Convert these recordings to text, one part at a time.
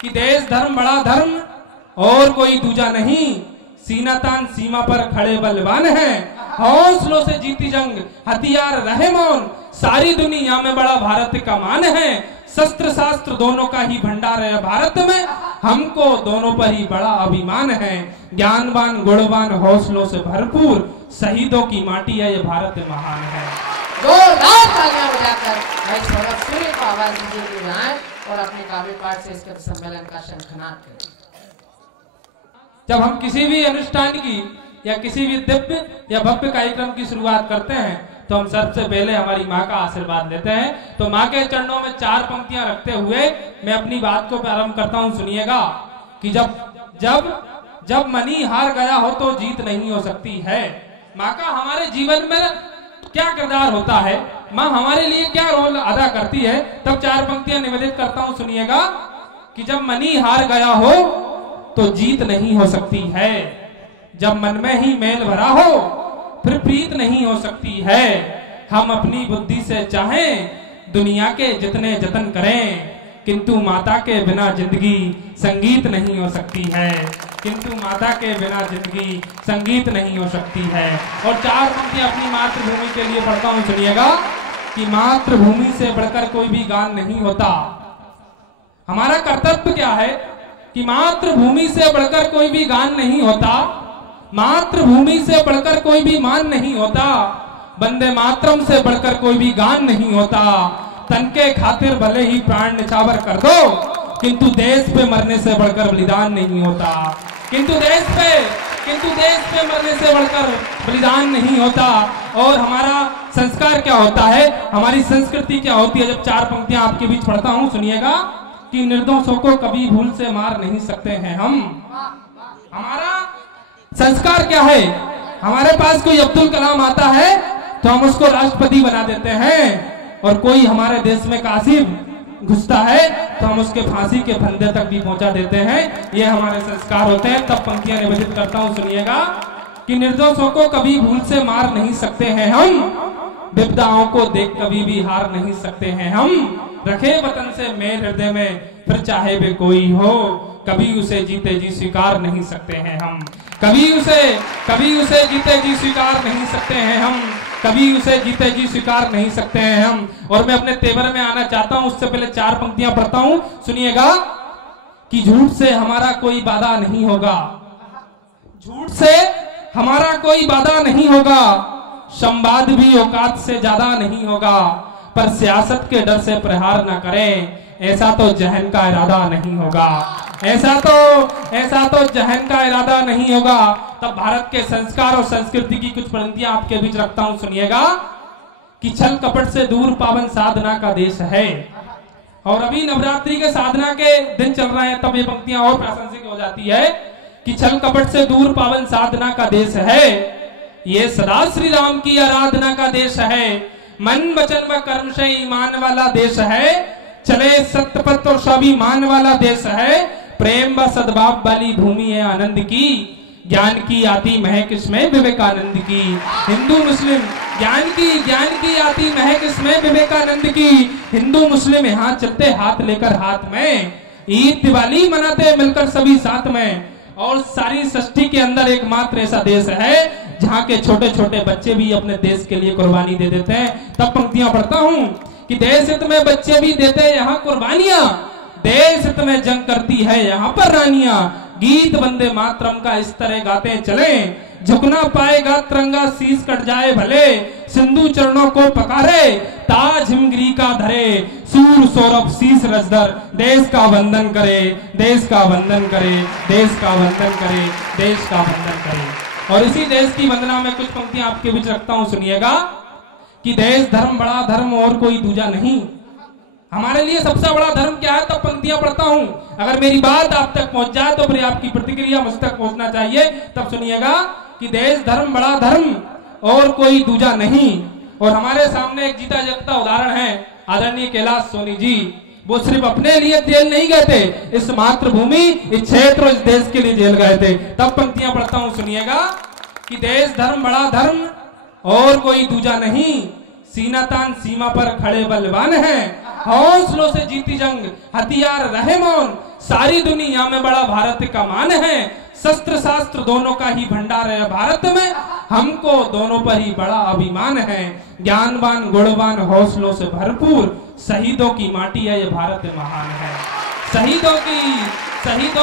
कि देश धर्म बड़ा धर्म और कोई दूजा नहीं, सीना तान सीमा पर खड़े बलवान हैं, हौसलों से जीती जंग हथियार रहे मौन, सारी दुनिया में बड़ा भारत का मान है, शस्त्र शास्त्र दोनों का ही भंडार है भारत में, हमको दोनों पर ही बड़ा अभिमान है, ज्ञानवान गुणवान हौसलों से भरपूर, शहीदों की माटी है ये भारत महान है। जोरदार तालियां बजाकर भाई सौरभ सूर्य को आवाज दीजिए और अपने काव्य पाठ से इसके सम्मेलन का शंखनाद करें। जब हम किसी भी अनुष्ठान की या किसी भी दिव्य या भव्य कार्यक्रम की शुरुआत करते हैं तो हम सबसे पहले हमारी माँ का आशीर्वाद लेते हैं। तो माँ के चरणों में 4 पंक्तियां रखते हुए मैं अपनी बात को प्रारंभ करता हूँ। सुनिएगा कि जब मनी हार गया हो तो जीत नहीं हो सकती है। माँ का हमारे जीवन में क्या किरदार होता है, माँ हमारे लिए क्या रोल अदा करती है, तब 4 पंक्तियां निवेदित करता हूँ। सुनिएगा कि जब मनी हार गया हो तो जीत नहीं हो सकती है, जब मन में ही मेल भरा हो फिर प्रीत नहीं हो सकती है, हम अपनी बुद्धि से चाहें दुनिया के जितने जतन करें, किंतु माता के बिना जिंदगी संगीत नहीं हो सकती है, किंतु माता के बिना जिंदगी संगीत नहीं हो सकती है। और 4 पंक्तियां अपनी मातृभूमि के लिए पढ़ता हूँ। सुनिएगा कि मातृभूमि से बढ़कर कोई भी गान नहीं होता। हमारा कर्तव्य क्या है कि मातृभूमि से बढ़कर कोई भी गान नहीं होता, मातृभूमि से बढ़कर कोई भी मान नहीं होता, वंदे मातरम से बढ़कर कोई भी गान नहीं होता, तन के खातिर भले ही प्राण निछावर कर दो, किंतु देश पे मरने से बढ़कर बलिदान नहीं होता, किंतु देश पे मरने से बढ़कर बलिदान नहीं होता। और हमारा संस्कार क्या होता है, हमारी संस्कृति क्या होती है, जब 4 पंक्तियां आपके बीच पढ़ता हूं। सुनिएगा कि निर्दोषों को कभी भूल से मार नहीं सकते हैं हम। हमारा संस्कार क्या है, हमारे पास कोई अब्दुल कलाम आता है तो हम उसको राष्ट्रपति बना देते हैं, और कोई हमारे देश में कासिम घुसता है तो हम उसके फांसी के फंदे तक भी पहुंचा देते हैं। ये हमारे संस्कार होते हैं। तब पंक्तियां निवेदित करता हूं। सुनिएगा कि निर्दोषों को कभी भूल से मार नहीं सकते हैं हम, विपदाओं को देख कभी भी हार नहीं सकते हैं हम, रखे वतन से मेल हृदय में फिर चाहे वे कोई हो, कभी उसे जीते जी स्वीकार नहीं सकते हैं हम, कभी उसे जीते जी स्वीकार नहीं सकते हैं हम, कभी उसे जीते जी स्वीकार नहीं सकते हैं हम। और मैं अपने तेवर में आना चाहता हूं, उससे पहले 4 पंक्तियां पढ़ता हूं। सुनिएगा कि झूठ से हमारा कोई वादा नहीं होगा, झूठ से हमारा कोई वादा नहीं होगा, संवाद भी औकात से ज्यादा नहीं होगा, पर सियासत के डर से प्रहार ना करें, ऐसा तो जहन का इरादा नहीं होगा, ऐसा तो जहन का इरादा नहीं होगा। तब भारत के संस्कार और संस्कृति की कुछ पंक्तियां आपके बीच रखता हूं। सुनिएगा कि छल कपट से दूर पावन साधना का देश है। और अभी नवरात्रि के साधना के दिन चल रहे हैं, तब ये पंक्तियां और प्रासंगिक हो जाती है कि छल कपट से दूर पावन साधना का देश है, ये सदा श्री राम की आराधना का देश है, मन वचन व कर्म से ईमान वाला देश है, चले सत्य पथ और स्वाभिमान वाला देश है, प्रेम व सद्भाव वाली भूमि है आनंद की, ज्ञान की आती महक इसमें विवेकानंद की, हिंदू मुस्लिम ज्ञान की आती महक इसमें विवेकानंद की, हिंदू मुस्लिम यहाँ चलते हाथ लेकर हाथ में, ईद दिवाली मनाते मिलकर सभी साथ में, और सारी सृष्टि के अंदर एकमात्र ऐसा देश है जहाँ के छोटे छोटे बच्चे भी अपने देश के लिए कुर्बानी दे देते हैं। तब पंक्तियां पढ़ता हूँ कि देश हित में बच्चे भी देते हैं यहाँ कुर्बानियां, देश हित में जंग करती है यहाँ पर रानियां, गीत वंदे मातरम का इस तरह गाते चले, झुकना पाएगा तिरंगा शीश कट जाए भले, सिंधु चरणों को पकारे ताज हिमगिरी का धरे, सूर सौरभ शीश रजदर, देश का वंदन करे, देश का वंदन करे, देश का वंदन करे, देश का वंदन करे। और इसी देश की वंदना में कुछ पंक्तियां आपके बीच रखता हूं। सुनिएगा कि देश धर्म बड़ा धर्म और कोई दूजा नहीं, हमारे लिए सबसे बड़ा धर्म क्या है, तब पंक्तियां पढ़ता हूं। अगर मेरी बात आप तक पहुंच जाए तो फिर आपकी प्रतिक्रिया मुझ तक पहुंचना चाहिए। तब सुनिएगा कि देश धर्म बड़ा धर्म और कोई दूजा नहीं। और हमारे सामने एक जीता जागता उदाहरण है आदरणीय कैलाश सोनी जी। वो सिर्फ अपने लिए जेल नहीं गए थे, इस मातृभूमि, इस क्षेत्र, इस देश के लिए जेल गए थे। तब पंक्तियां पढ़ता हूं। सुनिएगा कि देश धर्म बड़ा धर्म और कोई दूजा नहीं, सीना तान सीमा पर खड़े बलवान हैं, हौसलों से जीती जंग हथियार रहे मौन, सारी दुनिया में बड़ा भारत का मान है, शस्त्र शास्त्र दोनों का ही भंडार है भारत में, हमको दोनों पर ही बड़ा अभिमान है। ज्ञानवान गुणवान हौसलों से भरपूर, शहीदों की माटी है ये भारत महान है। शहीदों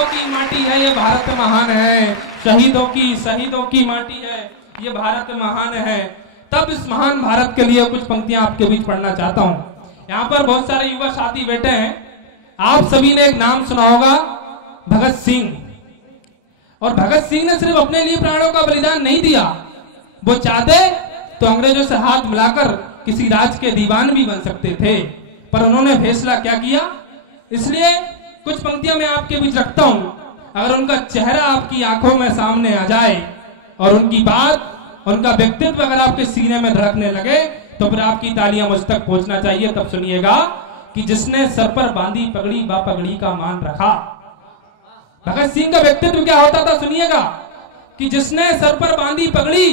की माटी है ये भारत महान है। शहीदों की माटी है ये भारत महान है। तब इस महान भारत के लिए कुछ पंक्तियां आपके बीच पढ़ना चाहता हूं। यहाँ पर बहुत सारे युवा साथी बैठे हैं। आप सभी ने एक नाम सुना होगा, भगत सिंह। और भगत सिंह ने सिर्फ अपने लिए प्राणों का बलिदान नहीं दिया, वो चाहते तो अंग्रेजों से हाथ मिलाकर किसी राज के दीवान भी बन सकते थे, पर उन्होंने फैसला क्या किया। इसलिए कुछ पंक्तियां मैं आपके बीच रखता हूं, अगर उनका चेहरा आपकी आंखों में सामने आ जाए और उनकी बात, उनका व्यक्तित्व अगर आपके सीने में धड़कने लगे तो फिर आपकी तालियां मुझ तक पहुंचना चाहिए। तब सुनिएगा कि जिसने सर पर बांधी पगड़ी बा पगड़ी का मान रखा। भगत सिंह का व्यक्तित्व क्या होता था, सुनिएगा कि जिसने सर पर बांधी पगड़ी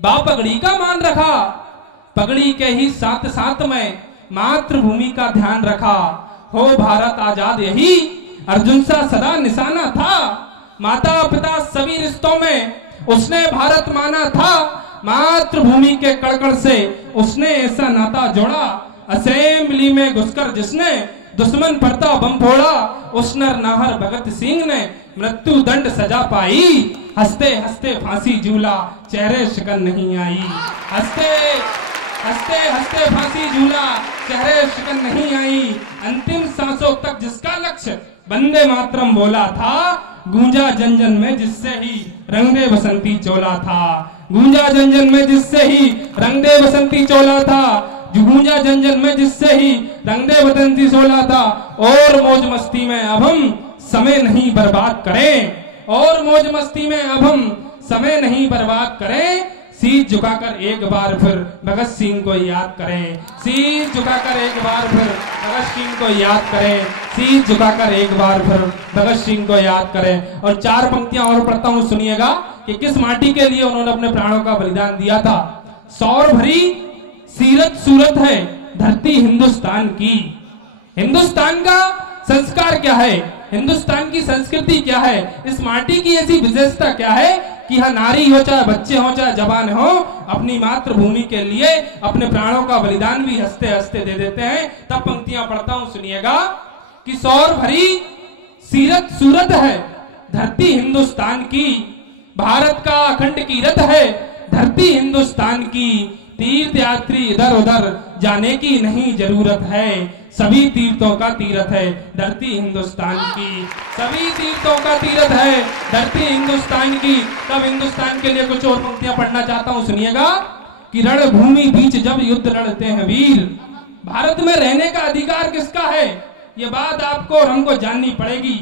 बा पगड़ी का मान रखा, पगड़ी के ही साथ साथ में मातृभूमि का ध्यान रखा। हो भारत आजाद यही अर्जुन सा सदा निशाना था, माता पिता सभी रिश्तों में उसने भारत माना था। मातृभूमि के कड़कड़ से उसने ऐसा नाता जोड़ा, असेंबली में घुसकर जिसने दुश्मन पड़ता बम फोड़ा, उस नर नाहर भगत सिंह ने मृत्यु दंड सजा पाई। हंसते हंसते फांसी झूला, चेहरे शिकन नहीं आई। हंसते हंसते फांसी झूला, चेहरे शिकन नहीं आई। अंतिम सांसों तक जिसका लक्ष्य वंदे मातरम बोला था, गूंजा जन में जिससे ही रंग दे बसंती चोला था। गूंजा जन में जिससे ही रंग दे बसंती चोला था, गूंजा जन में जिससे ही रंग दे बसंती चोला था। और मौज मस्ती में अब हम समय नहीं बर्बाद करें, और मौज मस्ती में अब हम समय नहीं बर्बाद करें। शीश झुकाकर एक बार फिर भगत सिंह को याद करें। शीश झुकाकर एक बार फिर भगत सिंह को याद करें। शीश झुकाकर एक बार फिर भगत सिंह को याद करें। और चार पंक्तियां और पढ़ता हूं, सुनिएगा कि किस माटी के लिए उन्होंने अपने प्राणों का बलिदान दिया था। सौर भरी सीरत सूरत है धरती हिंदुस्तान की। हिंदुस्तान का संस्कार क्या है, हिंदुस्तान की संस्कृति क्या है, इस माटी की ऐसी विशेषता क्या है कि यहाँ नारी हो चाहे बच्चे हो चाहे जवान हो, अपनी मातृभूमि के लिए अपने प्राणों का बलिदान भी हंसते हंसते दे देते हैं। तब पंक्तियां पढ़ता हूं, सुनिएगा कि सौर भरी सीरत सूरत है धरती हिंदुस्तान की, भारत का अखंड कीरत है धरती हिंदुस्तान की। तीर्थ यात्री इधर उधर जाने की नहीं जरूरत है, सभी तीर्थों का तीर्थ है धरती हिंदुस्तान की। सभी तीर्थों का तीर्थ है धरती हिंदुस्तान की। तब हिंदुस्तान के लिए कुछ और पंक्तियां पढ़ना चाहता हूं, सुनिएगा कि रणभूमि बीच जब युद्ध लड़ते हैं वीर, भारत में रहने का अधिकार किसका है, ये बात आपको और हमको जाननी पड़ेगी।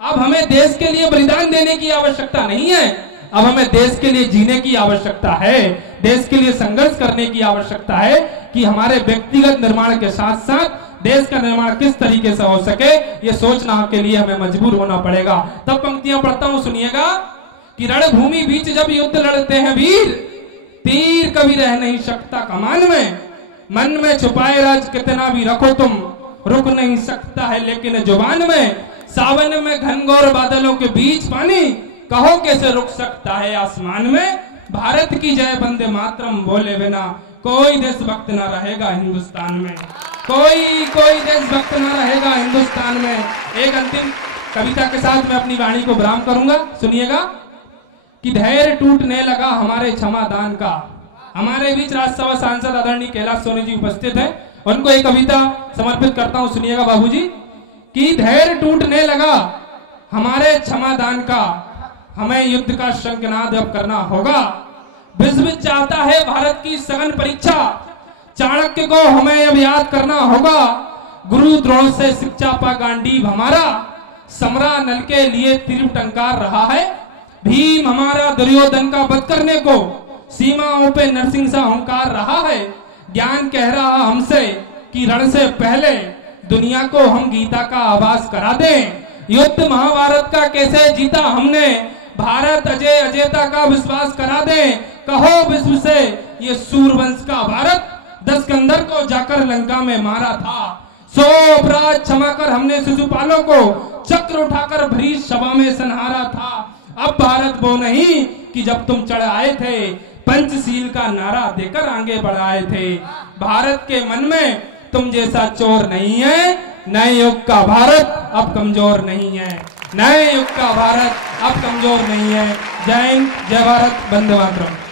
अब हमें देश के लिए बलिदान देने की आवश्यकता नहीं है, अब हमें देश के लिए जीने की आवश्यकता है, देश के लिए संघर्ष करने की आवश्यकता है कि हमारे व्यक्तिगत निर्माण के साथ साथ देश का निर्माण किस तरीके से हो सके, ये सोचना के लिए हमें मजबूर होना पड़ेगा। तब पंक्तियां पढ़ता हूं, सुनिएगा कि रणभूमि बीच जब युद्ध लड़ते हैं वीर, तीर कभी रह नहीं सकता कमान में, मन में छुपाए राज कितना भी रखो तुम, रुक नहीं सकता है लेकिन जुबान में। सावन में घनघोर बादलों के बीच पानी, कहो कैसे रुक सकता है आसमान में। भारत की जय वंदे मातरम बोले बिना कोई देशभक्त न रहेगा हिंदुस्तान में, कोई देशभक्त न रहेगा हिंदुस्तान में। एक अंतिम कविता के साथ मैं अपनी वाणी को विराम करूंगा, सुनिएगा कि धैर्य टूटने लगा हमारे क्षमादान का। हमारे बीच राज्यसभा सांसद आदरणीय कैलाश सोनी जी उपस्थित है, उनको एक कविता समर्पित करता हूं, सुनिएगा बाबूजी कि धैर्य टूटने लगा हमारे क्षमादान का, हमें युद्ध का शंखनाद अब करना होगा। विश्व चाहता है भारत की सघन परीक्षा, चाणक्य को हमें अब याद करना होगा। गुरु द्रोण से शिक्षा पा गांडीव हमारा, समरा नल के लिए तीर टंकार रहा है। भीम हमारा दुर्योधन का वध करने को सीमाओं पे नरसिंह सा हुंकार रहा है। ज्ञान कह रहा हमसे कि रण से पहले दुनिया को हम गीता का आभास करा दें। युद्ध महाभारत का कैसे जीता हमने, भारत अजय अजयता का विश्वास करा दें। कहो विश्व से ये सूरवंश का भारत, दशकंदर को जाकर लंका में मारा था। सो अपराध क्षमा कर हमने शिशुपालों को चक्र उठाकर भरी सभा में संहारा था। अब भारत वो नहीं कि जब तुम चढ़ आए थे, पंचशील का नारा देकर आगे बढ़ाए थे। भारत के मन में तुम जैसा चोर नहीं है। नए युग का भारत अब कमजोर नहीं है। नए युग का भारत अब कमजोर नहीं है। जय हिंद, जय भारत, वंदे मातरम।